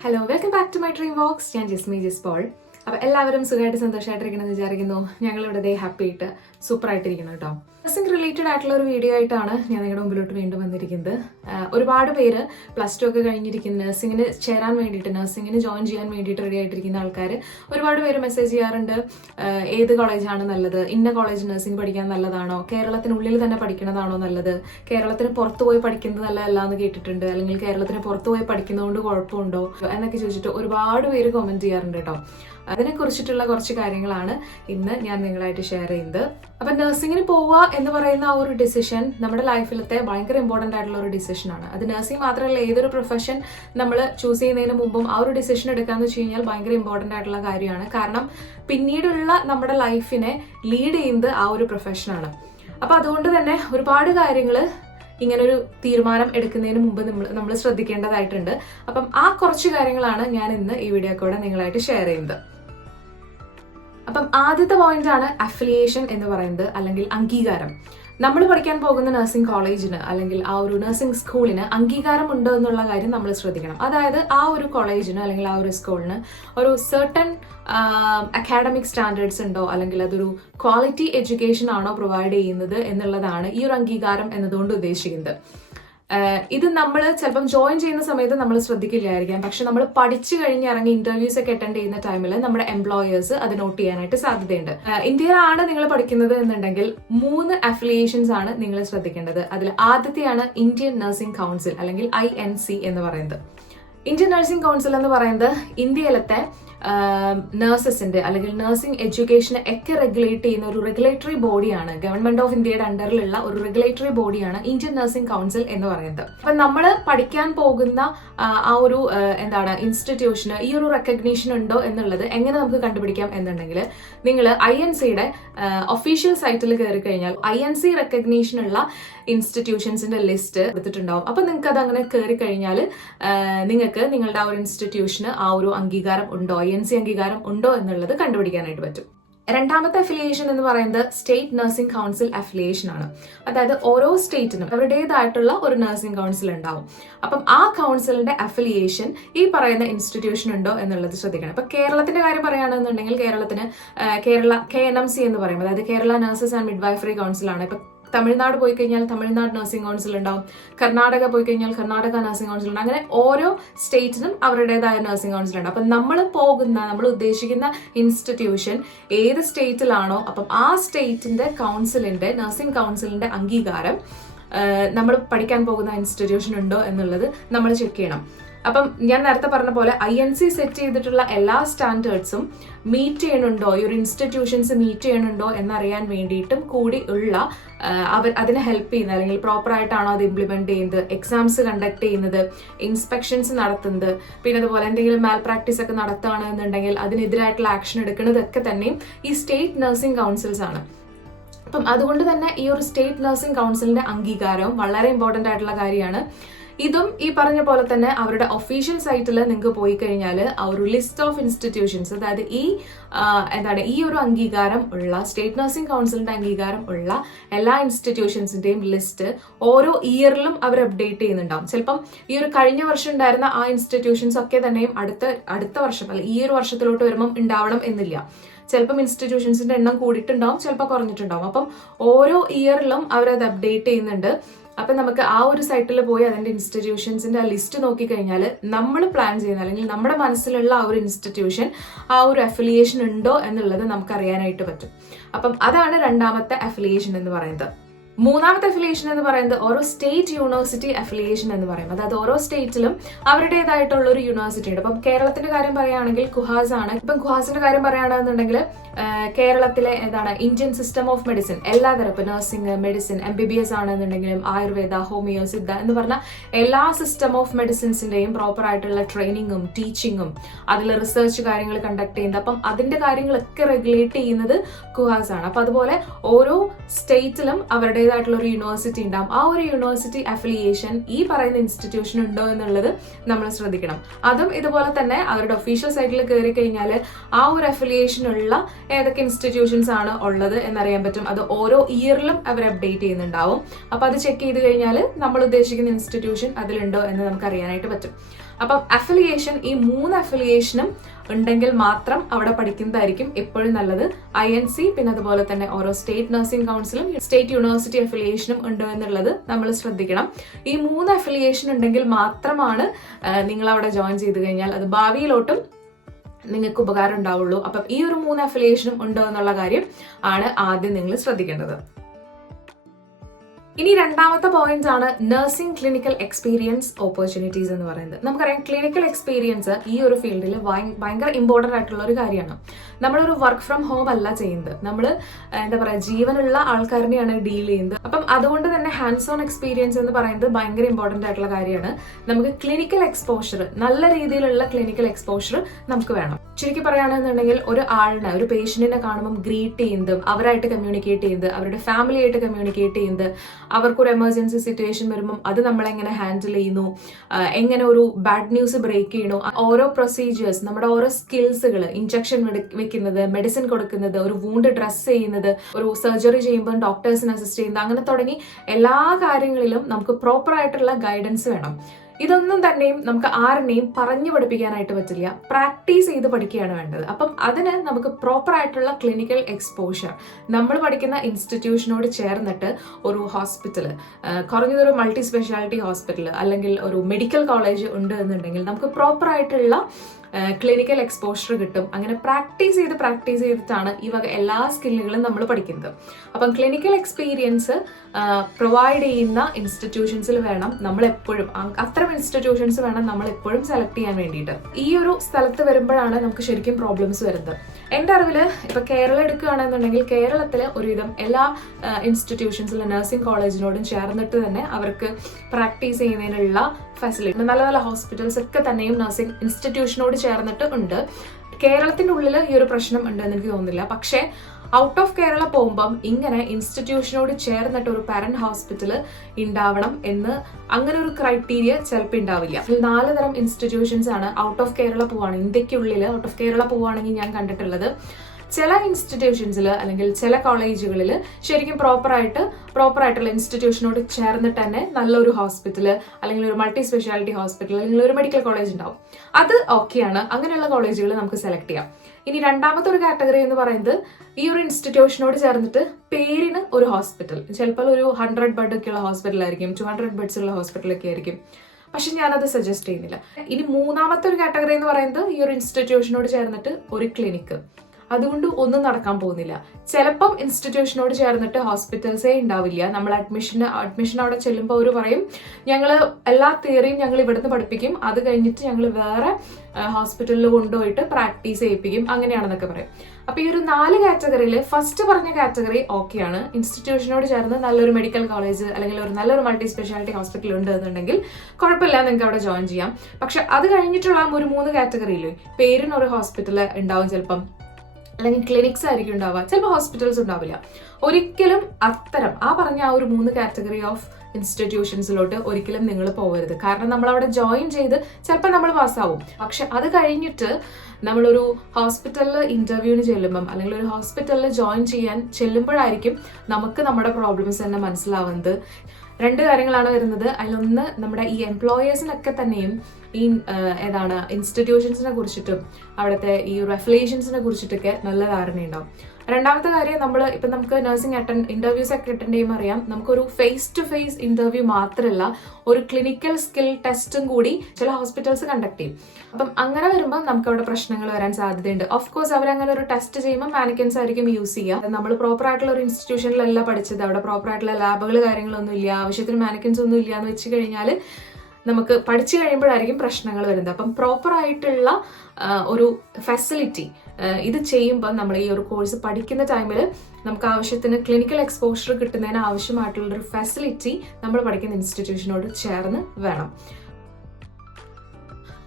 Hello welcome back to my dream vox ഞാൻ ജിസ്മി ജിസ്പോൾ അപ്പോൾ എല്ലാവരും സുഖമായിട്ട് സന്തോഷമായിട്ടിരിക്കണമെന്ന് വിചാരിക്കുന്നു. ഞങ്ങളിവിടെ ദേ ഹാപ്പി ആയിട്ട് സൂപ്പർ ആയിട്ടിരിക്കുന്നു കേട്ടോ. നഴ്സിംഗ് റിലേറ്റഡ് ആയിട്ടുള്ള ഒരു വീഡിയോ ആയിട്ടാണ് ഞാൻ നിങ്ങളുടെ മുമ്പിലോട്ട് വീണ്ടും വന്നിരിക്കുന്നത്. ഒരുപാട് പേര് പ്ലസ് ടു ഒക്കെ കഴിഞ്ഞിരിക്കുന്ന നഴ്സിംഗിന് ചേരാൻ വേണ്ടിയിട്ട് നഴ്സിംഗിന് ജോയിൻ ചെയ്യാൻ വേണ്ടിയിട്ട് റെഡി ആയിട്ടിരിക്കുന്ന ആൾക്കാർ ഒരുപാട് പേര് മെസ്സേജ് ചെയ്യാറുണ്ട്. ഏത് കോളേജാണ് നല്ലത്? ഇന്ന കോളേജ് നഴ്സിംഗ് പഠിക്കാൻ നല്ലതാണോ? കേരളത്തിനുള്ളിൽ തന്നെ പഠിക്കുന്നതാണോ നല്ലത്? കേരളത്തിന് പുറത്ത് പോയി പഠിക്കുന്നത് നല്ലതല്ല എന്ന് കേട്ടിട്ടുണ്ട്. അല്ലെങ്കിൽ കേരളത്തിന് പുറത്ത് പോയി പഠിക്കുന്നതുകൊണ്ട് കുഴപ്പമുണ്ടോ? എന്നൊക്കെ ചോദിച്ചിട്ട് ഒരുപാട് പേര് കമന്റ് ചെയ്യാറുണ്ട് കേട്ടോ. അതിനെ കുറിച്ചിട്ടുള്ള കുറച്ച് കാര്യങ്ങളാണ് ഇന്ന് ഞാൻ നിങ്ങളായിട്ട് ഷെയർ ചെയ്യുന്നത്. അപ്പൊ നഴ്സിംഗിന് പോവുക എന്ന് പറയുന്ന ആ ഒരു ഡിസിഷൻ നമ്മുടെ ലൈഫിലത്തെ ഭയങ്കര ഇമ്പോർട്ടന്റ് ആയിട്ടുള്ള ഒരു ഡിസിഷൻ ആണ്. അത് നഴ്സിംഗ് മാത്രമല്ല ഏതൊരു പ്രൊഫഷൻ നമ്മൾ ചൂസ് ചെയ്യുന്നതിന് മുമ്പും ആ ഒരു ഡിസിഷൻ എടുക്കാന്ന് വെച്ച് കഴിഞ്ഞാൽ ഭയങ്കര ഇമ്പോർട്ടന്റ് ആയിട്ടുള്ള കാര്യമാണ്. കാരണം പിന്നീടുള്ള നമ്മുടെ ലൈഫിനെ ലീഡ് ചെയ്യുന്നത് ആ ഒരു പ്രൊഫഷനാണ് അപ്പൊ അതുകൊണ്ട് തന്നെ ഒരുപാട് കാര്യങ്ങൾ ഇങ്ങനൊരു തീരുമാനം എടുക്കുന്നതിന് മുമ്പ് നമ്മൾ നമ്മൾ ശ്രദ്ധിക്കേണ്ടതായിട്ടുണ്ട്. അപ്പം ആ കുറച്ച് കാര്യങ്ങളാണ് ഞാൻ ഇന്ന് ഈ വീഡിയോ കൂടെ നിങ്ങളായിട്ട് ഷെയർ ചെയ്യുന്നത്. അപ്പം ആദ്യത്തെ പോയിന്റ് ആണ് അഫിലിയേഷൻ എന്ന് പറയുന്നത് അല്ലെങ്കിൽ അംഗീകാരം. നമ്മൾ പഠിക്കാൻ പോകുന്ന നഴ്സിംഗ് കോളേജിന് അല്ലെങ്കിൽ ആ ഒരു നഴ്സിംഗ് സ്കൂളിന് അംഗീകാരം ഉണ്ടോ എന്നുള്ള കാര്യം നമ്മൾ ശ്രദ്ധിക്കണം. അതായത് ആ ഒരു കോളേജിന് അല്ലെങ്കിൽ ആ ഒരു സ്കൂളിന് ഒരു സെർട്ടൺ അക്കാഡമിക് സ്റ്റാൻഡേർഡ്സ് ഉണ്ടോ അല്ലെങ്കിൽ അതൊരു ക്വാളിറ്റി എഡ്യൂക്കേഷൻ ആണോ പ്രൊവൈഡ് ചെയ്യുന്നത് എന്നുള്ളതാണ് ഈ ഒരു അംഗീകാരം എന്നതുകൊണ്ട് ഉദ്ദേശിക്കുന്നത്. ഇത് നമ്മൾ ചിലപ്പം ജോയിൻ ചെയ്യുന്ന സമയത്ത് നമ്മൾ ശ്രദ്ധിക്കില്ലായിരിക്കാം. പക്ഷെ നമ്മൾ പഠിച്ചു കഴിഞ്ഞ് ഇറങ്ങി ഇന്റർവ്യൂസ് ഒക്കെ അറ്റൻഡ് ചെയ്യുന്ന ടൈമിൽ നമ്മുടെ എംപ്ലോയേഴ്സ് അത് നോട്ട് ചെയ്യാനായിട്ട് സാധ്യതയുണ്ട്. ഇന്ത്യയിലാണ് നിങ്ങൾ പഠിക്കുന്നത് എന്നുണ്ടെങ്കിൽ മൂന്ന് അഫിലിയേഷൻസ് ആണ് നിങ്ങൾ ശ്രദ്ധിക്കേണ്ടത്. അതിൽ ആദ്യത്തെയാണ് ഇന്ത്യൻ നഴ്സിംഗ് കൗൺസിൽ അല്ലെങ്കിൽ ഐ എന്ന് പറയുന്നത്. ഇന്ത്യൻ നഴ്സിംഗ് കൗൺസിൽ എന്ന് പറയുന്നത് ഇന്ത്യയിലത്തെ നഴ്സസിന്റെ അല്ലെങ്കിൽ നഴ്സിംഗ് എഡ്യൂക്കേഷനെ ഒക്കെ റെഗുലേറ്റ് ചെയ്യുന്ന ഒരു റെഗുലേറ്ററി ബോഡിയാണ് ഗവൺമെന്റ് ഓഫ് ഇന്ത്യയുടെ അണ്ടറിലുള്ള ഒരു റെഗുലേറ്ററി ബോഡിയാണ് ഇന്ത്യൻ നഴ്സിംഗ് കൗൺസിൽ എന്ന് പറയുന്നത്. അപ്പൊ നമ്മൾ പഠിക്കാൻ പോകുന്ന ആ, ഒരു എന്താണ് ഇൻസ്റ്റിറ്റ്യൂഷന് ഈ ഒരു റെക്കഗ്നീഷൻ ഉണ്ടോ എന്നുള്ളത് എങ്ങനെ നമുക്ക് കണ്ടുപിടിക്കാം എന്നുണ്ടെങ്കിൽ നിങ്ങൾ ഐ എൻ സിയുടെ ഒഫീഷ്യൽ സൈറ്റിൽ കയറി കഴിഞ്ഞാൽ ഐ എൻ സി റെക്കഗ്നീഷൻ ഉള്ള ഇൻസ്റ്റിറ്റ്യൂഷൻസിന്റെ ലിസ്റ്റ് എടുത്തിട്ടുണ്ടാവും അപ്പൊ നിങ്ങൾക്ക് അത് അങ്ങനെ കയറി കഴിഞ്ഞാൽ നിങ്ങൾക്ക് നിങ്ങളുടെ ആ ഒരു ഇൻസ്റ്റിറ്റ്യൂഷന് ആ ഒരു അംഗീകാരം ഉണ്ടോ എൻ സി അംഗീകാരം ഉണ്ടോ എന്നുള്ളത് കണ്ടുപിടിക്കാനായിട്ട് പറ്റും. രണ്ടാമത്തെ അഫിലിയേഷൻ എന്ന് പറയുന്നത് സ്റ്റേറ്റ് നഴ്സിംഗ് കൗൺസിൽ അഫിലിയേഷൻ ആണ്. അതായത് ഓരോ സ്റ്റേറ്റിനും അവരുടേതായിട്ടുള്ള ഒരു നഴ്സിംഗ് കൗൺസിൽ ഉണ്ടാവും. അപ്പം ആ കൗൺസിലിന്റെ അഫിലിയേഷൻ ഈ പറയുന്ന ഇൻസ്റ്റിറ്റ്യൂഷൻ ഉണ്ടോ എന്നുള്ളത് ശ്രദ്ധിക്കണം. ഇപ്പൊ കേരളത്തിന്റെ കാര്യം പറയുകയാണെന്നുണ്ടെങ്കിൽ കേരളത്തിന് കേരള കെ എന്ന് പറയും. അതായത് കേരള നഴ്സസ് ആൻഡ് മിഡ്വൈഫറി കൗൺസിലാണ് ഇപ്പൊ തമിഴ്നാട് പോയി കഴിഞ്ഞാൽ തമിഴ്നാട് നഴ്സിംഗ് കൗൺസിൽ ഉണ്ടാവും. കർണാടക പോയി കഴിഞ്ഞാൽ കർണാടക നഴ്സിംഗ് കൗൺസിൽ ഉണ്ടാവും. അങ്ങനെ ഓരോ സ്റ്റേറ്റിനും അവരുടേതായ നഴ്സിംഗ് കൗൺസിൽ ഉണ്ട്. അപ്പം നമ്മൾ പോകുന്ന നമ്മൾ ഉദ്ദേശിക്കുന്ന ഇൻസ്റ്റിറ്റ്യൂഷൻ ഏത് സ്റ്റേറ്റിലാണോ അപ്പം ആ സ്റ്റേറ്റിന്റെ കൗൺസിലിന്റെ നഴ്സിംഗ് കൗൺസിലിന്റെ അംഗീകാരം നമ്മൾ പഠിക്കാൻ പോകുന്ന ഇൻസ്റ്റിറ്റ്യൂഷൻ ഉണ്ടോ എന്നുള്ളത് നമ്മൾ ചെക്ക് ചെയ്യണം. അപ്പം ഞാൻ നേരത്തെ പറഞ്ഞ പോലെ ഐ എൻ സി സെറ്റ് ചെയ്തിട്ടുള്ള എല്ലാ സ്റ്റാൻഡേർഡ്സും മീറ്റ് ചെയ്യണുണ്ടോ ഈ ഒരു ഇൻസ്റ്റിറ്റ്യൂഷൻസ് മീറ്റ് ചെയ്യണുണ്ടോ എന്നറിയാൻ വേണ്ടിയിട്ടും കൂടി ഉള്ള അവർ അതിനെ ഹെൽപ്പ് ചെയ്യുന്നത് അല്ലെങ്കിൽ പ്രോപ്പർ ആയിട്ടാണോ അത് ഇംപ്ലിമെന്റ് ചെയ്യുന്നത് എക്സാംസ് കണ്ടക്ട് ചെയ്യുന്നത് ഇൻസ്പെക്ഷൻസ് നടത്തുന്നത് പിന്നെ അതുപോലെ എന്തെങ്കിലും മാൽ പ്രാക്ടീസ് ഒക്കെ നടത്തുകയാണെന്നുണ്ടെങ്കിൽ അതിനെതിരായിട്ടുള്ള ആക്ഷൻ എടുക്കുന്നതൊക്കെ തന്നെയും ഈ സ്റ്റേറ്റ് നഴ്സിംഗ് കൗൺസിൽസ് ആണ്. അപ്പം അതുകൊണ്ട് തന്നെ ഈ ഒരു സ്റ്റേറ്റ് നഴ്സിംഗ് കൗൺസിലിന്റെ അംഗീകാരവും വളരെ ഇമ്പോർട്ടന്റ് ആയിട്ടുള്ള കാര്യമാണ്. ഇതും ഈ പറഞ്ഞ പോലെ തന്നെ അവരുടെ ഒഫീഷ്യൽ സൈറ്റിൽ നിങ്ങൾക്ക് പോയി കഴിഞ്ഞാൽ ആ ഒരു ലിസ്റ്റ് ഓഫ് ഇൻസ്റ്റിറ്റ്യൂഷൻസ് അതായത് ഈ എന്താണ് ഈ ഒരു അംഗീകാരം ഉള്ള സ്റ്റേറ്റ് നഴ്സിംഗ് കൗൺസിലിന്റെ അംഗീകാരം ഉള്ള എല്ലാ ഇൻസ്റ്റിറ്റ്യൂഷൻസിന്റെയും ലിസ്റ്റ് ഓരോ ഇയറിലും അവർ അപ്ഡേറ്റ് ചെയ്യുന്നുണ്ടാവും. ചിലപ്പം ഈ ഒരു കഴിഞ്ഞ വർഷം ഉണ്ടായിരുന്ന ആ ഇൻസ്റ്റിറ്റ്യൂഷൻസ് ഒക്കെ തന്നെയും അടുത്ത അടുത്ത വർഷം അല്ല ഈ ഒരു വർഷത്തിലോട്ട് വരുമ്പം ഉണ്ടാവണം എന്നില്ല. ചിലപ്പം ഇൻസ്റ്റിറ്റ്യൂഷൻസിന്റെ എണ്ണം കൂടിയിട്ടുണ്ടാവും ചിലപ്പോൾ കുറഞ്ഞിട്ടുണ്ടാവും. അപ്പം ഓരോ ഇയറിലും അവരത് അപ്ഡേറ്റ് ചെയ്യുന്നുണ്ട്. അപ്പം നമുക്ക് ആ ഒരു സൈറ്റിൽ പോയി അതിന്റെ ഇൻസ്റ്റിറ്റ്യൂഷൻസിന്റെ ലിസ്റ്റ് നോക്കിക്കഴിഞ്ഞാൽ നമ്മൾ പ്ലാൻ ചെയ്യുന്ന അല്ലെങ്കിൽ നമ്മുടെ മനസ്സിലുള്ള ആ ഒരു ഇൻസ്റ്റിറ്റ്യൂഷൻ ആ ഒരു അഫിലിയേഷൻ ഉണ്ടോ എന്നുള്ളത് നമുക്ക് അറിയാനായിട്ട് പറ്റും. അപ്പം അതാണ് രണ്ടാമത്തെ അഫിലിയേഷൻ എന്ന് പറയുന്നത്. മൂന്നാമത്തെ അഫിലിയേഷൻ എന്ന് പറയുന്നത് ഓരോ സ്റ്റേറ്റ് യൂണിവേഴ്സിറ്റി അഫിലിയേഷൻ എന്ന് പറയും. അതായത് ഓരോ സ്റ്റേറ്റിലും അവരുടേതായിട്ടുള്ള ഒരു യൂണിവേഴ്സിറ്റി ഉണ്ട്. അപ്പം കേരളത്തിന്റെ കാര്യം പറയുകയാണെങ്കിൽ കുഹാസ് ആണ്. ഇപ്പം കുഹാസിന്റെ കാര്യം പറയുകയാണെന്നുണ്ടെങ്കിൽ കേരളത്തിലെ എന്താണ് ഇന്ത്യൻ സിസ്റ്റം ഓഫ് മെഡിസിൻ എല്ലാതരം ഇപ്പൊ nursing medicine M B B S ആണെന്നുണ്ടെങ്കിലും ആയുർവേദ ഹോമിയോ സിദ്ധ എന്ന് പറഞ്ഞ എല്ലാ സിസ്റ്റം ഓഫ് മെഡിസിൻസിന്റെയും പ്രോപ്പർ ആയിട്ടുള്ള ട്രെയിനിങ്ങും ടീച്ചിങ്ങും അതിൽ റിസർച്ച് കാര്യങ്ങൾ കണ്ടക്ട് ചെയ്യുന്നത്. അപ്പം അതിന്റെ കാര്യങ്ങളൊക്കെ റെഗുലേറ്റ് ചെയ്യുന്നത് കുഹാസ് ആണ്. അപ്പൊ അതുപോലെ ഓരോ സ്റ്റേറ്റിലും അവരുടേതായിട്ടുള്ള ഒരു യൂണിവേഴ്സിറ്റി ഉണ്ടാവും. ആ ഒരു യൂണിവേഴ്സിറ്റി അഫിലിയേഷൻ ഈ പറയുന്ന ഇൻസ്റ്റിറ്റ്യൂഷൻ ഉണ്ടോ എന്നുള്ളത് നമ്മൾ ശ്രദ്ധിക്കണം. അതും ഇതുപോലെ തന്നെ അവരുടെ ഒഫീഷ്യൽ സൈറ്റിൽ കയറി കഴിഞ്ഞാൽ ആ ഒരു അഫിലിയേഷൻ ഉള്ള ഏതൊക്കെ ഇൻസ്റ്റിറ്റ്യൂഷൻസ് ആണ് ഉള്ളത് എന്നറിയാൻ പറ്റും. അത് ഓരോ ഇയറിലും അവർ അപ്ഡേറ്റ് ചെയ്യുന്നുണ്ടാവും. അപ്പോൾ അത് ചെക്ക് ചെയ്ത് കഴിഞ്ഞാൽ നമ്മൾ ഉദ്ദേശിക്കുന്ന ഇൻസ്റ്റിറ്റ്യൂഷൻ അതിലുണ്ടോ എന്ന് നമുക്ക് അറിയാനായിട്ട് പറ്റും. അപ്പം അഫിലിയേഷൻ ഈ മൂന്ന് അഫിലിയേഷനും ഉണ്ടെങ്കിൽ മാത്രം അവിടെ പഠിക്കുന്നതായിരിക്കും എപ്പോഴും നല്ലത്. ഐ എൻ സി പിന്നെ അതുപോലെ തന്നെ ഓരോ സ്റ്റേറ്റ് നഴ്സിംഗ് കൗൺസിലും സ്റ്റേറ്റ് യൂണിവേഴ്സിറ്റി അഫിലിയേഷനും ഉണ്ട് എന്നുള്ളത് നമ്മൾ ശ്രദ്ധിക്കണം. ഈ മൂന്ന് അഫിലിയേഷൻ ഉണ്ടെങ്കിൽ മാത്രമാണ് നിങ്ങൾ അവിടെ ജോയിൻ ചെയ്ത് കഴിഞ്ഞാൽ അത് ഭാവിയിലോട്ടും നിങ്ങൾക്ക് ഉപകാരം ഉണ്ടാവുള്ളൂ. അപ്പം ഈ ഒരു മൂന്ന് അഫിലിയേഷനും ഉണ്ടോ എന്നുള്ള കാര്യം ആണ് ആദ്യം നിങ്ങൾ ശ്രദ്ധിക്കേണ്ടത്. ഇനി രണ്ടാമത്തെ പോയിന്റ് ആണ് നഴ്സിംഗ് ക്ലിനിക്കൽ എക്സ്പീരിയൻസ് ഓപ്പർച്യൂണിറ്റീസ് എന്ന് പറയുന്നത്. നമുക്കറിയാം ക്ലിനിക്കൽ എക്സ്പീരിയൻസ് ഈ ഒരു ഫീൽഡിൽ ഭയങ്കര ഇമ്പോർട്ടന്റ് ആയിട്ടുള്ള ഒരു കാര്യമാണ്. നമ്മളൊരു വർക്ക് ഫ്രം ഹോം അല്ല ചെയ്യുന്നത്. നമ്മൾ എന്താ പറയുക ജീവനുള്ള ആൾക്കാരിനെയാണ് ഡീൽ ചെയ്യുന്നത്. അപ്പം അതുകൊണ്ട് തന്നെ ഹാൻഡ്സ് ഓൺ എക്സ്പീരിയൻസ് എന്ന് പറയുന്നത് ഭയങ്കര ഇമ്പോർട്ടന്റ് ആയിട്ടുള്ള കാര്യമാണ്. നമുക്ക് ക്ലിനിക്കൽ എക്സ്പോഷർ നല്ല രീതിയിലുള്ള ക്ലിനിക്കൽ എക്സ്പോഷർ നമുക്ക് വേണം. ചുരുക്കി പറയുകയാണെന്നുണ്ടെങ്കിൽ ഒരു ആളിനെ ഒരു പേഷ്യന്റിനെ കാണുമ്പം ഗ്രീറ്റ് ചെയ്യുന്നതും അവരായിട്ട് കമ്മ്യൂണിക്കേറ്റ് ചെയ്യുന്നത് അവരുടെ ഫാമിലി ആയിട്ട് കമ്മ്യൂണിക്കേറ്റ് ചെയ്യുന്നത് അവർക്കൊരു എമർജൻസി സിറ്റുവേഷൻ വരുമ്പം അത് നമ്മളെങ്ങനെ ഹാൻഡിൽ ചെയ്യുന്നു എങ്ങനെ ഒരു ബാഡ് ന്യൂസ് ബ്രേക്ക് ചെയ്യണു ഓരോ പ്രൊസീജിയേഴ്സ് നമ്മുടെ ഓരോ സ്കിൽസുകൾ ഇഞ്ചക്ഷൻ വെക്കുന്നത് മെഡിസിൻ കൊടുക്കുന്നത് ഒരു വൂണ്ട് ഡ്രസ്സ് ചെയ്യുന്നത് ഒരു സർജറി ചെയ്യുമ്പോൾ ഡോക്ടേഴ്സിന് അസിസ്റ്റ് ചെയ്യുന്നത് അങ്ങനെ തുടങ്ങി എല്ലാ കാര്യങ്ങളിലും നമുക്ക് പ്രോപ്പറായിട്ടുള്ള ഗൈഡൻസ് വേണം. ഇതൊന്നും തന്നെയും നമുക്ക് ആരെയും പറഞ്ഞു പഠിപ്പിക്കാനായിട്ട് പറ്റില്ല. പ്രാക്ടീസ് ചെയ്ത് പഠിക്കുകയാണ് വേണ്ടത്. അപ്പം അതിന് നമുക്ക് പ്രോപ്പർ ആയിട്ടുള്ള ക്ലിനിക്കൽ എക്സ്പോഷർ നമ്മൾ പഠിക്കുന്ന ഇൻസ്റ്റിറ്റ്യൂഷനോട് ചേർന്നിട്ട് ഒരു ഹോസ്പിറ്റൽ കുറഞ്ഞതൊരു മൾട്ടി സ്പെഷ്യാലിറ്റി ഹോസ്പിറ്റൽ അല്ലെങ്കിൽ ഒരു മെഡിക്കൽ കോളേജ് ഉണ്ട് എന്നുണ്ടെങ്കിൽ നമുക്ക് പ്രോപ്പർ ആയിട്ടുള്ള ക്ലിനിക്കൽ എക്സ്പോഷർ കിട്ടും. അങ്ങനെ പ്രാക്ടീസ് ചെയ്ത് പ്രാക്ടീസ് ചെയ്തിട്ടാണ് ഈ വക എല്ലാ സ്കില്ലുകളും നമ്മൾ പഠിക്കുന്നത്. അപ്പം ക്ലിനിക്കൽ എക്സ്പീരിയൻസ് പ്രൊവൈഡ് ചെയ്യുന്ന ഇൻസ്റ്റിറ്റ്യൂഷൻസിൽ വേണം നമ്മൾ എപ്പോഴും. അത്തരം ഇൻസ്റ്റിറ്റ്യൂഷൻസ് വേണം നമ്മൾ എപ്പോഴും സെലക്ട് ചെയ്യാൻ വേണ്ടിയിട്ട്. ഈ ഒരു സ്ഥലത്ത് വരുമ്പോഴാണ് നമുക്ക് ശരിക്കും പ്രോബ്ലംസ് വരുന്നത്. എന്റെ അറിവിൽ ഇപ്പൊ കേരളം എടുക്കുകയാണെന്നുണ്ടെങ്കിൽ കേരളത്തിൽ ഒരുവിധം എല്ലാ ഇൻസ്റ്റിറ്റ്യൂഷൻസിലെ നഴ്സിംഗ് കോളേജിനോടും ചേർന്നിട്ട് തന്നെ അവർക്ക് പ്രാക്ടീസ് ചെയ്യുന്നതിനുള്ള ഫെസിലിറ്റി നല്ല നല്ല ഹോസ്പിറ്റൽസ് ഒക്കെ തന്നെയും നഴ്സിംഗ് ഇൻസ്റ്റിറ്റ്യൂഷനോട് ചേർന്നിട്ട് ഉണ്ട്. കേരളത്തിന്റെ ഉള്ളിൽ ഈ ഒരു പ്രശ്നം ഉണ്ടെന്ന് എനിക്ക് തോന്നുന്നില്ല. പക്ഷേ ഔട്ട് ഓഫ് കേരള പോകുമ്പം ഇങ്ങനെ ഇൻസ്റ്റിറ്റ്യൂഷനോട് ചേർന്നിട്ട് ഒരു പാരന്റ് ഹോസ്പിറ്റൽ ഉണ്ടാവണം എന്ന് അങ്ങനെ ഒരു ക്രൈറ്റീരിയ ചിലപ്പോൾ ഉണ്ടാവില്ല. നാല് തരം ഇൻസ്റ്റിറ്റ്യൂഷൻസ് ആണ് ഔട്ട് ഓഫ് കേരള പോവാണ്. ഇന്ത്യക്കുള്ളിൽ ഔട്ട് ഓഫ് കേരള പോവാണെങ്കിൽ ഞാൻ കണ്ടിട്ടുള്ളത്. ചില ഇൻസ്റ്റിറ്റ്യൂഷൻസിൽ അല്ലെങ്കിൽ ചില കോളേജുകളിൽ ശരിക്കും പ്രോപ്പറായിട്ട് പ്രോപ്പറായിട്ടുള്ള ഇൻസ്റ്റിറ്റ്യൂഷനോട് ചേർന്നിട്ട് തന്നെ നല്ലൊരു ഹോസ്പിറ്റൽ അല്ലെങ്കിൽ ഒരു മൾട്ടി സ്പെഷ്യാലിറ്റി ഹോസ്പിറ്റൽ അല്ലെങ്കിൽ ഒരു മെഡിക്കൽ കോളേജ് ഉണ്ടാവും. അത് ഓക്കെയാണ് അങ്ങനെയുള്ള കോളേജുകൾ നമുക്ക് സെലക്ട് ചെയ്യാം. ഇനി രണ്ടാമത്തെ ഒരു കാറ്റഗറി എന്ന് പറയുന്നത് ഈ ഒരു ഇൻസ്റ്റിറ്റ്യൂഷനോട് ചേർന്നിട്ട് പേരിന് ഒരു ഹോസ്പിറ്റൽ ചിലപ്പോൾ ഒരു ഹൺഡ്രഡ് ഹോസ്പിറ്റൽ ആയിരിക്കും ടു ഹൺഡ്രഡ് ബെഡ്സ് ഉള്ള ഹോസ്പിറ്റലൊക്കെ ആയിരിക്കും. പക്ഷെ ഞാനത് സജസ്റ്റ് ചെയ്യുന്നില്ല. ഇനി മൂന്നാമത്തെ ഒരു കാറ്റഗറി എന്ന് പറയുന്നത് ഈ ഒരു ഇൻസ്റ്റിറ്റ്യൂഷനോട് ചേർന്നിട്ട് ഒരു ക്ലിനിക്ക് അതുകൊണ്ട് ഒന്നും നടക്കാൻ പോകുന്നില്ല. ചിലപ്പം ഇൻസ്റ്റിറ്റ്യൂഷനോട് ചേർന്നിട്ട് ഹോസ്പിറ്റൽസേ ഉണ്ടാവില്ല. നമ്മൾ അഡ്മിഷൻ അഡ്മിഷൻ അവിടെ ചെല്ലുമ്പോൾ അവർ പറയും ഞങ്ങൾ എല്ലാ തിയറിയും ഞങ്ങൾ ഇവിടുന്ന് പഠിപ്പിക്കും. അത് കഴിഞ്ഞിട്ട് ഞങ്ങൾ വേറെ ഹോസ്പിറ്റലിൽ കൊണ്ടുപോയിട്ട് പ്രാക്ടീസ് ചെയ്യിപ്പിക്കും. അങ്ങനെയാണെന്നൊക്കെ പറയും. അപ്പോൾ ഈ ഒരു നാല് കാറ്റഗറിയിൽ ഫസ്റ്റ് പറഞ്ഞ കാറ്റഗറി ഓക്കെയാണ് ഇൻസ്റ്റിറ്റ്യൂഷനോട് ചേർന്ന് നല്ലൊരു മെഡിക്കൽ കോളേജ് അല്ലെങ്കിൽ ഒരു നല്ലൊരു മൾട്ടി സ്പെഷ്യാലിറ്റി ഹോസ്പിറ്റൽ ഉണ്ട് എന്നുണ്ടെങ്കിൽ കുഴപ്പമില്ല നിങ്ങൾക്ക് അവിടെ ജോയിൻ ചെയ്യാം. പക്ഷെ അത് കഴിഞ്ഞിട്ടുള്ള ഒരു മൂന്ന് കാറ്റഗറിയിൽ പേരിനൊരു ഹോസ്പിറ്റൽ ഉണ്ടാവും ചിലപ്പം. അല്ലെങ്കിൽ ക്ലിനിക്സ് ആയിരിക്കും ഉണ്ടാവുക. ചിലപ്പോൾ ഹോസ്പിറ്റൽസ് ഉണ്ടാവില്ല. ഒരിക്കലും അത്തരം ആ പറഞ്ഞ ആ ഒരു മൂന്ന് കാറ്റഗറി ഓഫ് ഇൻസ്റ്റിറ്റ്യൂഷൻസിലോട്ട് ഒരിക്കലും നിങ്ങൾ പോകരുത്. കാരണം നമ്മൾ അവിടെ ജോയിൻ ചെയ്ത് ചിലപ്പോൾ നമ്മൾ പാസ്സാവും പക്ഷെ അത് കഴിഞ്ഞിട്ട് നമ്മളൊരു ഹോസ്പിറ്റലിൽ ഇന്റർവ്യൂവിന് ചെല്ലുമ്പം അല്ലെങ്കിൽ ഒരു ഹോസ്പിറ്റലിൽ ജോയിൻ ചെയ്യാൻ ചെല്ലുമ്പോഴായിരിക്കും നമുക്ക് നമ്മുടെ പ്രോബ്ലംസ് തന്നെ മനസ്സിലാവുന്നത്. രണ്ട് കാര്യങ്ങളാണ് വരുന്നത്. അതിലൊന്ന് നമ്മുടെ ഈ എംപ്ലോയേഴ്സിനൊക്കെ തന്നെയും ഈ ഏതാണ് ഇൻസ്റ്റിറ്റ്യൂഷൻസിനെ കുറിച്ചിട്ടും അവിടുത്തെ ഈ റെഫലേഷൻസിനെ കുറിച്ചിട്ടൊക്കെ നല്ല ധാരണയുണ്ടാവും. രണ്ടാമത്തെ കാര്യം നമ്മൾ ഇപ്പം നമുക്ക് നഴ്സിംഗ് അറ്റൻഡ് ഇന്റർവ്യൂസ് ഒക്കെ അറ്റൻഡ് ചെയ്യുമ്പോൾ അറിയാം നമുക്കൊരു ഫേസ് ടു ഫേസ് ഇന്റർവ്യൂ മാത്രമല്ല ഒരു ക്ലിനിക്കൽ സ്കിൽ ടെസ്റ്റും കൂടി ചില ഹോസ്പിറ്റൽസ് കണ്ടക്ട് ചെയ്യും. അപ്പം അങ്ങനെ വരുമ്പോൾ നമുക്ക് അവിടെ പ്രശ്നങ്ങൾ വരാൻ സാധ്യതയുണ്ട്. ഓഫ് കോഴ്സ് അവർ ഒരു ടെസ്റ്റ് ചെയ്യുമ്പോൾ മാനിക്കൻസ് ആയിരിക്കും യൂസ് ചെയ്യുക. നമ്മൾ പ്രോപ്പർ ആയിട്ടുള്ള ഒരു ഇൻസ്റ്റിറ്റ്യൂഷനിലല്ല പഠിച്ചത്. അവിടെ പ്രോപ്പർ ആയിട്ടുള്ള ലാബുകൾ കാര്യങ്ങളൊന്നും ഇല്ല. ആവശ്യത്തിന് മാനിക്കൻസ് ഒന്നും ഇല്ല എന്ന് വെച്ച് കഴിഞ്ഞാൽ നമുക്ക് പഠിച്ചു കഴിയുമ്പോഴായിരിക്കും പ്രശ്നങ്ങൾ വരുന്നത്. അപ്പം പ്രോപ്പർ ആയിട്ടുള്ള ഒരു ഫെസിലിറ്റി ഇത് ചെയ്യുമ്പോൾ നമ്മൾ ഈ ഒരു കോഴ്സ് പഠിക്കുന്ന ടൈമിൽ നമുക്ക് ആവശ്യത്തിന് ക്ലിനിക്കൽ എക്സ്പോഷർ കിട്ടുന്നതിന് ആവശ്യമായിട്ടുള്ള ഒരു ഫെസിലിറ്റി നമ്മൾ പഠിക്കുന്ന ഇൻസ്റ്റിറ്റ്യൂഷനോട് ചേർന്ന് വേണം.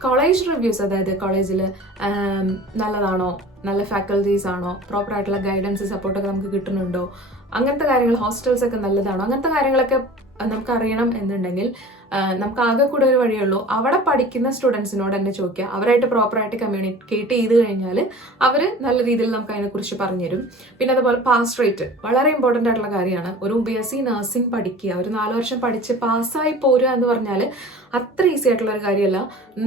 കോളേജ് റിവ്യൂസ് അതായത് കോളേജിൽ നല്ലതാണോ? നല്ല ഫാക്കൽറ്റീസ് ആണോ? പ്രോപ്പർ ആയിട്ടുള്ള ഗൈഡൻസ് സപ്പോർട്ടൊക്കെ നമുക്ക് കിട്ടുന്നുണ്ടോ? അങ്ങനത്തെ കാര്യങ്ങൾ ഹോസ്റ്റൽസ് ഒക്കെ നല്ലതാണോ? അങ്ങനത്തെ കാര്യങ്ങളൊക്കെ അത് നമുക്ക് അറിയണം എന്നുണ്ടെങ്കിൽ നമുക്ക് ആകെ കൂടെ ഒരു വഴിയുള്ളൂ അവിടെ പഠിക്കുന്ന സ്റ്റുഡൻസിനോട് തന്നെ ചോദിക്കുക. അവരായിട്ട് പ്രോപ്പറായിട്ട് കമ്മ്യൂണിക്കേറ്റ് ചെയ്ത് കഴിഞ്ഞാൽ അവർ നല്ല രീതിയിൽ നമുക്ക് അതിനെക്കുറിച്ച് പറഞ്ഞുതരും പിന്നെ അതുപോലെ പാസ് റേറ്റ് വളരെ ഇമ്പോർട്ടന്റ് ആയിട്ടുള്ള കാര്യമാണ്. ഒരു ബി എസ് സി നഴ്സിംഗ് പഠിക്കുക. ഒരു നാല് വർഷം പഠിച്ച് പാസ്സായി പോരുക എന്ന് പറഞ്ഞാൽ അത്ര ഈസി ആയിട്ടുള്ള ഒരു കാര്യമല്ല.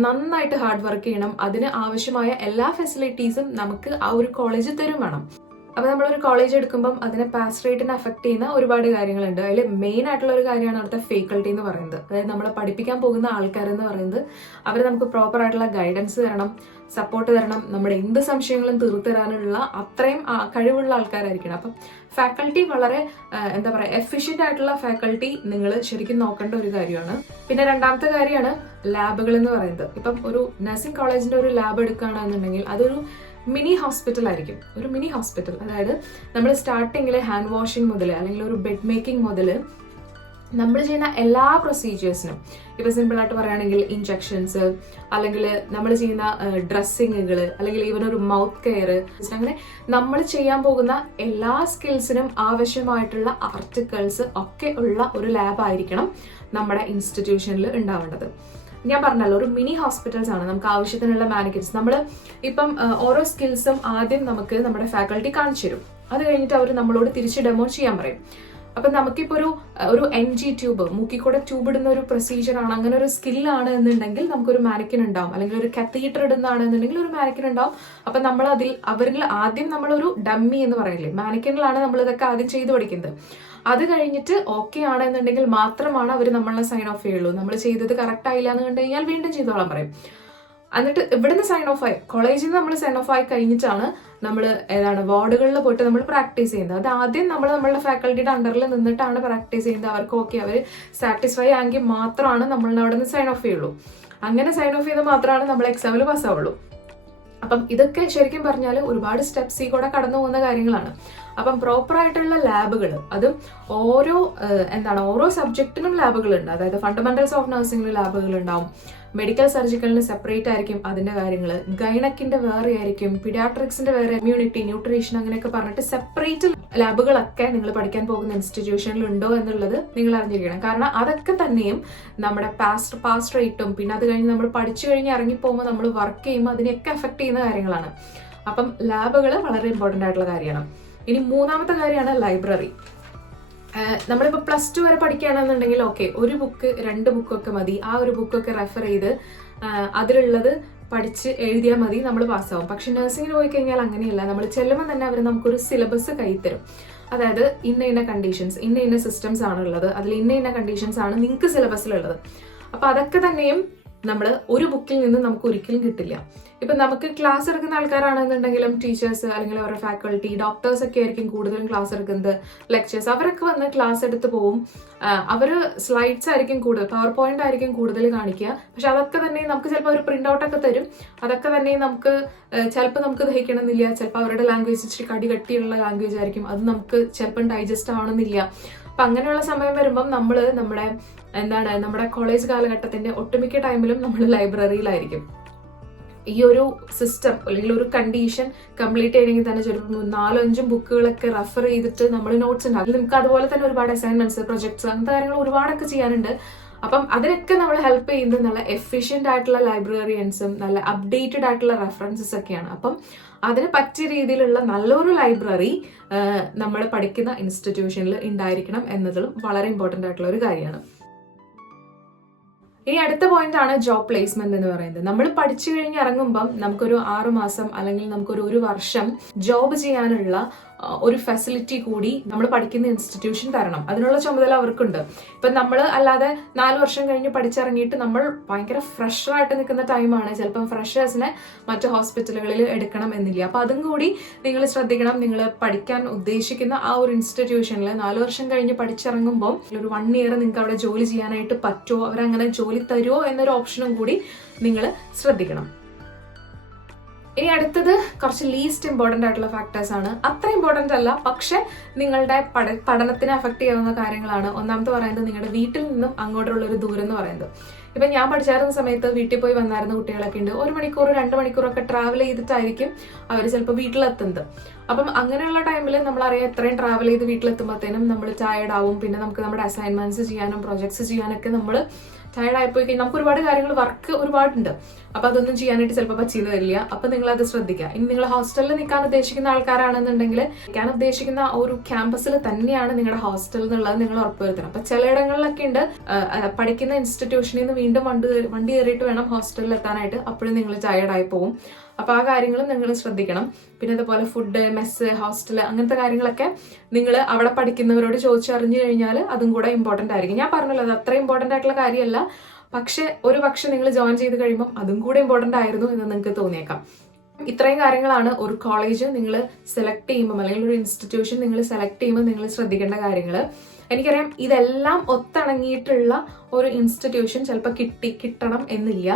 നന്നായിട്ട് ഹാർഡ് വർക്ക് ചെയ്യണം. അതിന് ആവശ്യമായ എല്ലാ ഫെസിലിറ്റീസും നമുക്ക് ആ ഒരു കോളേജ് തരും വേണം. അപ്പൊ നമ്മളൊരു കോളേജ് എടുക്കുമ്പം അതിനെ പാസ് റേറ്റിനെ അഫക്ട് ചെയ്യുന്ന ഒരുപാട് കാര്യങ്ങളുണ്ട്. അതിൽ മെയിൻ ആയിട്ടുള്ള ഒരു കാര്യമാണ് അവിടുത്തെ ഫേക്കൽറ്റി എന്ന് പറയുന്നത്. അതായത് നമ്മളെ പഠിപ്പിക്കാൻ പോകുന്ന ആൾക്കാർ എന്ന് പറയുന്നത് അവർ നമുക്ക് പ്രോപ്പർ ആയിട്ടുള്ള ഗൈഡൻസ് തരണം സപ്പോർട്ട് തരണം നമ്മുടെ എന്ത് സംശയങ്ങളും തീർത്തു തരാനുള്ള അത്രയും കഴിവുള്ള ആൾക്കാരായിരിക്കണം. അപ്പം ഫാക്കൽറ്റി വളരെ എന്താ പറയുക എഫിഷ്യന്റ് ആയിട്ടുള്ള ഫാക്കൽറ്റി നിങ്ങൾ ശരിക്കും നോക്കേണ്ട ഒരു കാര്യമാണ്. പിന്നെ രണ്ടാമത്തെ കാര്യമാണ് ലാബുകൾ എന്ന് പറയുന്നത്. ഇപ്പം ഒരു നഴ്സിംഗ് കോളേജിന്റെ ഒരു ലാബ് എടുക്കുകയാണെന്നുണ്ടെങ്കിൽ അതൊരു മിനി ഹോസ്പിറ്റൽ ആയിരിക്കും. ഒരു മിനി ഹോസ്പിറ്റൽ. അതായത് നമ്മൾ സ്റ്റാർട്ടിങ്ങിൽ ഹാൻഡ് വാഷിംഗ് മുതൽ അല്ലെങ്കിൽ ഒരു ബെഡ് മേക്കിംഗ് മുതൽ നമ്മൾ ചെയ്യുന്ന എല്ലാ പ്രൊസീജിയേഴ്സിനും ഇപ്പൊ സിമ്പിൾ ആയിട്ട് പറയുകയാണെങ്കിൽ ഇഞ്ചെക്ഷൻസ് അല്ലെങ്കിൽ നമ്മൾ ചെയ്യുന്ന ഡ്രസ്സിങ്ങുകൾ അല്ലെങ്കിൽ ഈവൻ ഒരു മൗത്ത് കെയർ അങ്ങനെ നമ്മൾ ചെയ്യാൻ പോകുന്ന എല്ലാ സ്കിൽസിനും ആവശ്യമായിട്ടുള്ള ആർട്ടിക്കിൾസ് ഒക്കെ ഉള്ള ഒരു ലാബായിരിക്കണം നമ്മുടെ ഇൻസ്റ്റിറ്റ്യൂഷനിൽ ഉണ്ടാവേണ്ടത്. ഞാൻ പറഞ്ഞല്ലോ ഒരു മിനി ഹോസ്പിറ്റൽസ് ആണ് നമുക്ക് ആവശ്യത്തിനുള്ള മാനിക്കറ്റ്സ് നമ്മൾ ഇപ്പം ഓരോ സ്കിൽസും ആദ്യം നമുക്ക് നമ്മുടെ ഫാക്കൽറ്റി കാണിച്ചു തരും. അത് കഴിഞ്ഞിട്ട് അവർ നമ്മളോട് തിരിച്ച് ഡെമോ ചെയ്യാൻ പറയും. അപ്പൊ നമുക്കിപ്പോ ഒരു ഒരു എൻ ജി ട്യൂബ് മുക്കിക്കൂടെ ട്യൂബ് ഇടുന്ന ഒരു പ്രൊസീജിയർ ആണ്. അങ്ങനെ ഒരു സ്കില്ലാണ് എന്നുണ്ടെങ്കിൽ നമുക്കൊരു മാനക്കിൻ ഉണ്ടാവും. അല്ലെങ്കിൽ ഒരു കത്തീറ്റർ ഇടുന്നതാണ് എന്നുണ്ടെങ്കിൽ ഒരു മാനക്കിൻ ഉണ്ടാവും. അപ്പൊ നമ്മൾ അതിൽ അവരിൽ ആദ്യം നമ്മളൊരു ഡമ്മി എന്ന് പറയില്ലേ? മാനിക്കനിലാണ് നമ്മൾ ഇതൊക്കെ ആദ്യം ചെയ്തു പഠിക്കുന്നത്. അത് കഴിഞ്ഞിട്ട് ഓക്കെ ആണെന്നുണ്ടെങ്കിൽ മാത്രമാണ് അവർ നമ്മളെ സൈൻ ഓഫ് ചെയ്യുള്ളൂ. നമ്മൾ ചെയ്തത് കറക്റ്റ് ആയില്ല എന്ന് കണ്ടു കഴിഞ്ഞാൽ വീണ്ടും ചെയ്തോളാൻ പറയും. എന്നിട്ട് ഇവിടുന്ന് സൈൻ ഓഫ് ആയി. കോളേജിൽ നിന്ന് നമ്മൾ സൈൻ ഓഫ് ആയി കഴിഞ്ഞിട്ടാണ് നമ്മൾ ഏതാണ് വാർഡുകളിൽ പോയിട്ട് നമ്മൾ പ്രാക്ടീസ് ചെയ്യുന്നത്. അത് ആദ്യം നമ്മൾ നമ്മളുടെ ഫാക്കൽറ്റിയുടെ അണ്ടറിൽ നിന്നിട്ടാണ് പ്രാക്ടീസ് ചെയ്യുന്നത്. അവർക്ക് ഓക്കെ അവർ സാറ്റിസ്ഫൈ ആയെങ്കിൽ മാത്രമാണ് നമ്മൾ അവിടെ നിന്ന് സൈൻ ഓഫ് ചെയ്യുള്ളൂ. അങ്ങനെ സൈൻ ഓഫ് ചെയ്ത് മാത്രമാണ് നമ്മൾ എക്സാമിൽ പാസ്സാവുള്ളൂ അപ്പം ഇതൊക്കെ ശരിക്കും പറഞ്ഞാൽ ഒരുപാട് സ്റ്റെപ്സ് ഈ കൂടെ കടന്നു പോകുന്ന കാര്യങ്ങളാണ്. അപ്പം പ്രോപ്പർ ആയിട്ടുള്ള ലാബുകൾ അതും ഓരോ എന്താണ് ഓരോ സബ്ജക്റ്റിനും ലാബുകൾ ഉണ്ട് അതായത് ഫണ്ടമെന്റൽസ് ഓഫ് നഴ്സിംഗിൽ ലാബുകൾ ഉണ്ടാവും മെഡിക്കൽ സർജിക്കലിന് സെപ്പറേറ്റ് ആയിരിക്കും അതിന്റെ കാര്യങ്ങൾ ഗൈനക്കിന്റെ വേറെ ആയിരിക്കും പിഡിയാട്രിക്സിന്റെ വേറെ ഇമ്മ്യൂണിറ്റി ന്യൂട്രീഷൻ അങ്ങനെയൊക്കെ പറഞ്ഞിട്ട് സെപ്പറേറ്റ് ലാബുകളൊക്കെ നിങ്ങൾ പഠിക്കാൻ പോകുന്ന ഇൻസ്റ്റിറ്റ്യൂഷനിൽ ഉണ്ടോ എന്നുള്ളത് നിങ്ങൾ അറിഞ്ഞിരിക്കണം. കാരണം അതൊക്കെ തന്നെയും നമ്മുടെ പാസ്റ്റ് പാസ് റേറ്റും പിന്നെ അത് കഴിഞ്ഞ് നമ്മൾ പഠിച്ചു കഴിഞ്ഞ് ഇറങ്ങി പോകുമ്പോൾ നമ്മൾ വർക്ക് ചെയ്യുമ്പോൾ അതിനെയൊക്കെ എഫക്ട് ചെയ്യുന്ന കാര്യങ്ങളാണ്. അപ്പം ലാബുകൾ വളരെ ഇമ്പോർട്ടന്റ് ആയിട്ടുള്ള കാര്യമാണ്. ഇനി മൂന്നാമത്തെ കാര്യമാണ് ലൈബ്രറി നമ്മളിപ്പോൾ പ്ലസ് ടു വരെ പഠിക്കുകയാണെന്നുണ്ടെങ്കിൽ ഓക്കെ ഒരു ബുക്ക് രണ്ട് ബുക്കൊക്കെ മതി. ആ ഒരു ബുക്കൊക്കെ റെഫർ ചെയ്ത് അതിലുള്ളത് പഠിച്ച് എഴുതിയാൽ മതി നമ്മൾ പാസ്സാവും പക്ഷെ നഴ്സിംഗിന് പോയി കഴിഞ്ഞാൽ അങ്ങനെയല്ല. നമ്മൾ ചെല്ലുമ്പോൾ തന്നെ അവർ നമുക്കൊരു സിലബസ് കൈത്തരും അതായത് ഇന്ന ഇന്ന കണ്ടീഷൻസ് ഇന്ന ഇന്ന സിസ്റ്റംസ് ആണുള്ളത്. അതിൽ ഇന്ന ഇന്ന കണ്ടീഷൻസ് ആണ് നിങ്ങൾക്ക് സിലബസിലുള്ളത് അപ്പൊ അതൊക്കെ തന്നെയും നമ്മൾ ഒരു ബുക്കിൽ നിന്ന് നമുക്ക് ഒരിക്കലും കിട്ടില്ല. ഇപ്പം നമുക്ക് ക്ലാസ് എടുക്കുന്ന ആൾക്കാരാണെന്നുണ്ടെങ്കിലും ടീച്ചേഴ്സ് അല്ലെങ്കിൽ അവരുടെ ഫാക്കൾട്ടി ഡോക്ടേഴ്സ് ഒക്കെ ആയിരിക്കും കൂടുതലും ക്ലാസ് എടുക്കുന്നത്. ലെക്ചേഴ്സ് അവരൊക്കെ വന്ന് ക്ലാസ് എടുത്ത് പോവും. അവർ സ്ലൈഡ്സ് ആയിരിക്കും കൂടുതൽ പവർ പോയിന്റ് ആയിരിക്കും കൂടുതൽ കാണിക്കുക. പക്ഷെ അതൊക്കെ തന്നെ നമുക്ക് ചിലപ്പോൾ ഒരു പ്രിന്റ് ഔട്ട് ഒക്കെ തരും. അതൊക്കെ തന്നെ നമുക്ക് ചിലപ്പോൾ നമുക്ക് ദഹിക്കണമെന്നില്ല. ചിലപ്പോൾ അവരുടെ ലാംഗ്വേജ് ഇച്ചിരി കടി കട്ടിയുള്ള ലാംഗ്വേജ് ആയിരിക്കും. അത് നമുക്ക് ചിലപ്പം ഡൈജസ്റ്റ് ആവണമെന്നില്ല. അപ്പൊ അങ്ങനെയുള്ള സമയം വരുമ്പം നമ്മൾ നമ്മുടെ എന്താണ് നമ്മുടെ കോളേജ് കാലഘട്ടത്തിന്റെ ഒട്ടുമിക്ക ടൈമിലും നമ്മൾ ലൈബ്രറിയിലായിരിക്കും ഈ ഒരു സിസ്റ്റം അല്ലെങ്കിൽ ഒരു കണ്ടീഷൻ കംപ്ലീറ്റ് ചെയ്യണമെങ്കിൽ തന്നെ ചിലപ്പോൾ നാലോ അഞ്ചും ബുക്കുകളൊക്കെ റെഫർ ചെയ്തിട്ട് നമ്മൾ നോട്ട്സ് ഉണ്ടാകും നമുക്ക് അതുപോലെ തന്നെ ഒരുപാട് അസൈൻമെന്റ്സ് പ്രൊജക്ട്സ് അങ്ങനത്തെ കാര്യങ്ങൾ ഒരുപാടൊക്കെ ചെയ്യാനുണ്ട്. അപ്പം അതിനൊക്കെ നമ്മൾ ഹെൽപ്പ് ചെയ്യുന്നത് നല്ല എഫിഷ്യന്റ് ആയിട്ടുള്ള ലൈബ്രറിയൻസും നല്ല അപ്ഡേറ്റഡ് ആയിട്ടുള്ള റെഫറൻസസ് ഒക്കെയാണ്. അപ്പം അതിന് പറ്റിയ രീതിയിലുള്ള നല്ലൊരു ലൈബ്രറി നമ്മൾ പഠിക്കുന്ന ഇൻസ്റ്റിറ്റ്യൂഷനിൽ ഉണ്ടായിരിക്കണം എന്നതും വളരെ ഇമ്പോർട്ടന്റ് ആയിട്ടുള്ള ഒരു കാര്യമാണ്. ഇനി അടുത്ത പോയിന്റ് ആണ് ജോബ് പ്ലേസ്മെന്റ് എന്ന് പറയുന്നത്. നമ്മൾ പഠിച്ചു കഴിഞ്ഞ് ഇറങ്ങുമ്പം നമുക്കൊരു ആറു മാസം അല്ലെങ്കിൽ നമുക്കൊരു ഒരു വർഷം ജോബ് ചെയ്യാനുള്ള ഒരു ഫെസിലിറ്റി കൂടി നമ്മൾ പഠിക്കുന്ന ഇൻസ്റ്റിറ്റ്യൂഷൻ തരണം. അതിനുള്ള ചുമതല അവർക്കുണ്ട്. ഇപ്പം നമ്മൾ അല്ലാതെ നാല് വർഷം കഴിഞ്ഞ് പഠിച്ചിറങ്ങിയിട്ട് നമ്മൾ ഭയങ്കര ഫ്രഷറായിട്ട് നിൽക്കുന്ന ടൈമാണ് ചിലപ്പം ഫ്രഷേഴ്സിനെ മറ്റു ഹോസ്പിറ്റലുകളിൽ എടുക്കണം എന്നില്ല. അപ്പം അതും കൂടി നിങ്ങൾ ശ്രദ്ധിക്കണം. നിങ്ങൾ പഠിക്കാൻ ഉദ്ദേശിക്കുന്ന ആ ഒരു ഇൻസ്റ്റിറ്റ്യൂഷനിൽ നാല് വർഷം കഴിഞ്ഞ് പഠിച്ചിറങ്ങുമ്പോൾ ഒരു വൺ ഇയർ നിങ്ങൾക്ക് അവിടെ ജോലി ചെയ്യാനായിട്ട് പറ്റുമോ? അവരങ്ങനെ ജോലി തരുമോ എന്നൊരു ഓപ്ഷനും കൂടി നിങ്ങൾ ശ്രദ്ധിക്കണം. ഇനി അടുത്തത് കുറച്ച് ലീസ്റ്റ് ഇമ്പോർട്ടന്റ് ആയിട്ടുള്ള ഫാക്ടേഴ്സ് ആണ്. അത്ര ഇമ്പോർട്ടന്റ് അല്ല പക്ഷെ നിങ്ങളുടെ പഠ പഠനത്തിനെ അഫക്റ്റ് ചെയ്യാവുന്ന കാര്യങ്ങളാണ്. ഒന്നാമത്തെ പറയുന്നത് നിങ്ങളുടെ വീട്ടിൽ നിന്നും അങ്ങോട്ടുള്ള ഒരു ദൂരം എന്ന് പറയുന്നത്. ഇപ്പം ഞാൻ പഠിച്ചായിരുന്ന സമയത്ത് വീട്ടിൽ പോയി വന്നായിരുന്ന കുട്ടികളൊക്കെ ഉണ്ട്. ഒരു മണിക്കൂർ രണ്ട് മണിക്കൂറൊക്കെ ട്രാവൽ ചെയ്തിട്ടായിരിക്കും അവർ ചിലപ്പോൾ വീട്ടിലെത്തുന്നത്. അപ്പം അങ്ങനെയുള്ള ടൈമിൽ നമ്മളറിയാം എത്രയും ട്രാവൽ ചെയ്ത് വീട്ടിലെത്തുമ്പോഴത്തേനും നമ്മൾ ടയർഡ് ആവും. പിന്നെ നമുക്ക് നമ്മുടെ അസൈൻമെന്റ്സ് ചെയ്യാനും പ്രൊജക്ട്സ് ചെയ്യാനൊക്കെ നമ്മൾ ടയർഡ് ആയിപ്പോയി. കഴിഞ്ഞാൽ നമുക്ക് ഒരുപാട് കാര്യങ്ങൾ വർക്ക് ഒരുപാടുണ്ട്. അപ്പൊ അതൊന്നും ചെയ്യാനായിട്ട് ചിലപ്പോൾ പറ്റിയെന്ന് വരില്ല. അപ്പൊ നിങ്ങൾ അത് ശ്രദ്ധിക്കുക. ഇനി നിങ്ങൾ ഹോസ്റ്റലിൽ നിൽക്കാൻ ഉദ്ദേശിക്കുന്ന ആൾക്കാരാണെന്നുണ്ടെങ്കിൽ നിൽക്കാൻ ഉദ്ദേശിക്കുന്ന ഒരു ക്യാമ്പസിൽ തന്നെയാണ് നിങ്ങളുടെ ഹോസ്റ്റൽ എന്നുള്ളത് നിങ്ങൾ ഉറപ്പുവരുത്തണം. അപ്പൊ ചിലയിടങ്ങളിലൊക്കെ ഉണ്ട്. പഠിക്കുന്ന ഇൻസ്റ്റിറ്റ്യൂഷനിൽ നിന്ന് വീണ്ടും വണ്ടി വണ്ടി കയറിയിട്ട് വേണം ഹോസ്റ്റലിൽ എത്താനായിട്ട്. അപ്പോഴും നിങ്ങൾ ടയർഡായി പോകും അപ്പൊ ആ കാര്യങ്ങളും നിങ്ങൾ ശ്രദ്ധിക്കണം. പിന്നെ അതുപോലെ ഫുഡ് മെസ്സ് ഹോസ്റ്റൽ അങ്ങനത്തെ കാര്യങ്ങളൊക്കെ നിങ്ങൾ അവിടെ പഠിക്കുന്നവരോട് ചോദിച്ചറിഞ്ഞു കഴിഞ്ഞാൽ അതും കൂടെ ഇമ്പോർട്ടന്റ് ആയിരിക്കും. ഞാൻ പറഞ്ഞല്ലോ അത് അത്ര ഇമ്പോർട്ടന്റ് ആയിട്ടുള്ള കാര്യമല്ല. പക്ഷെ ഒരു പക്ഷെ നിങ്ങൾ ജോയിൻ ചെയ്ത് കഴിയുമ്പോൾ അതും കൂടെ ഇമ്പോർട്ടന്റ് ആയിരുന്നു എന്ന് നിങ്ങൾക്ക് തോന്നിയേക്കാം. ഇത്രയും കാര്യങ്ങളാണ് ഒരു കോളേജ് നിങ്ങൾ സെലക്ട് ചെയ്യുമ്പോൾ അല്ലെങ്കിൽ ഒരു ഇൻസ്റ്റിറ്റ്യൂഷൻ നിങ്ങൾ സെലക്ട് ചെയ്യുമ്പോൾ നിങ്ങൾ ശ്രദ്ധിക്കേണ്ട കാര്യങ്ങൾ എനിക്കറിയാം ഇതെല്ലാം ഒത്തിണങ്ങിയിട്ടുള്ള ഒരു ഇൻസ്റ്റിറ്റ്യൂഷൻ ചിലപ്പോൾ കിട്ടി കിട്ടണം എന്നില്ല.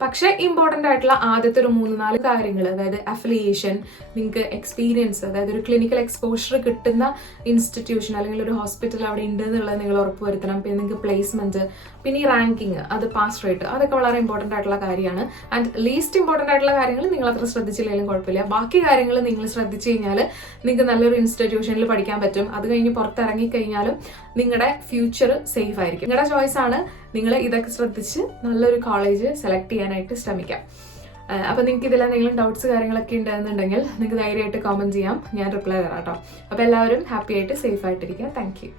പക്ഷെ ഇമ്പോർട്ടന്റ് ആയിട്ടുള്ള ആദ്യത്തെ ഒരു മൂന്ന് നാല് കാര്യങ്ങൾ അതായത് അഫിലിയേഷൻ നിങ്ങൾക്ക് എക്സ്പീരിയൻസ് അതായത് ഒരു ക്ലിനിക്കൽ എക്സ്പോഷർ കിട്ടുന്ന ഇൻസ്റ്റിറ്റ്യൂഷൻ അല്ലെങ്കിൽ ഒരു ഹോസ്പിറ്റൽ അവിടെ ഉണ്ട് എന്നുള്ളത് നിങ്ങൾ ഉറപ്പുവരുത്തണം. പിന്നെ നിങ്ങൾക്ക് പ്ലേസ്മെന്റ് പിന്നെ ഈ റാങ്കിങ് അത് പാസ് റേറ്റ് അതൊക്കെ വളരെ ഇമ്പോർട്ടന്റ് ആയിട്ടുള്ള കാര്യമാണ്. ആൻഡ് ലീസ്റ്റ് ഇമ്പോർട്ടന്റ് ആയിട്ടുള്ള കാര്യങ്ങൾ നിങ്ങൾ അത്ര ശ്രദ്ധിച്ചില്ലെങ്കിലും കുഴപ്പമില്ല. ബാക്കി കാര്യങ്ങൾ നിങ്ങൾ ശ്രദ്ധിച്ചു കഴിഞ്ഞാൽ നിങ്ങൾക്ക് നല്ലൊരു ഇൻസ്റ്റിറ്റ്യൂഷനിൽ പഠിക്കാൻ പറ്റും. അത് കഴിഞ്ഞ് പുറത്തിറങ്ങി കഴിഞ്ഞാലും നിങ്ങളുടെ ഫ്യൂച്ചർ സേഫ് ആയിരിക്കും. നിങ്ങളുടെ ചോയ്സ് ആണ് നിങ്ങൾ ഇതൊക്കെ ശ്രദ്ധിച്ച് നല്ലൊരു കോളേജ് സെലക്ട് ചെയ്യാനായിട്ട് ശ്രമിക്കാം. അപ്പോൾ അപ്പൊ നിങ്ങൾക്ക് ഇതിൽ എന്തെങ്കിലും ഡൗട്ട്സ് കാര്യങ്ങളൊക്കെ ഉണ്ടെന്നുണ്ടെങ്കിൽ നിങ്ങൾക്ക് ധൈര്യമായിട്ട് കോമന്റ് ചെയ്യാം. ഞാൻ റിപ്ലൈ തരാം കേട്ടോ. അപ്പൊ എല്ലാവരും ഹാപ്പി ആയിട്ട് സേഫ് ആയിട്ടിരിക്കുക. Thank you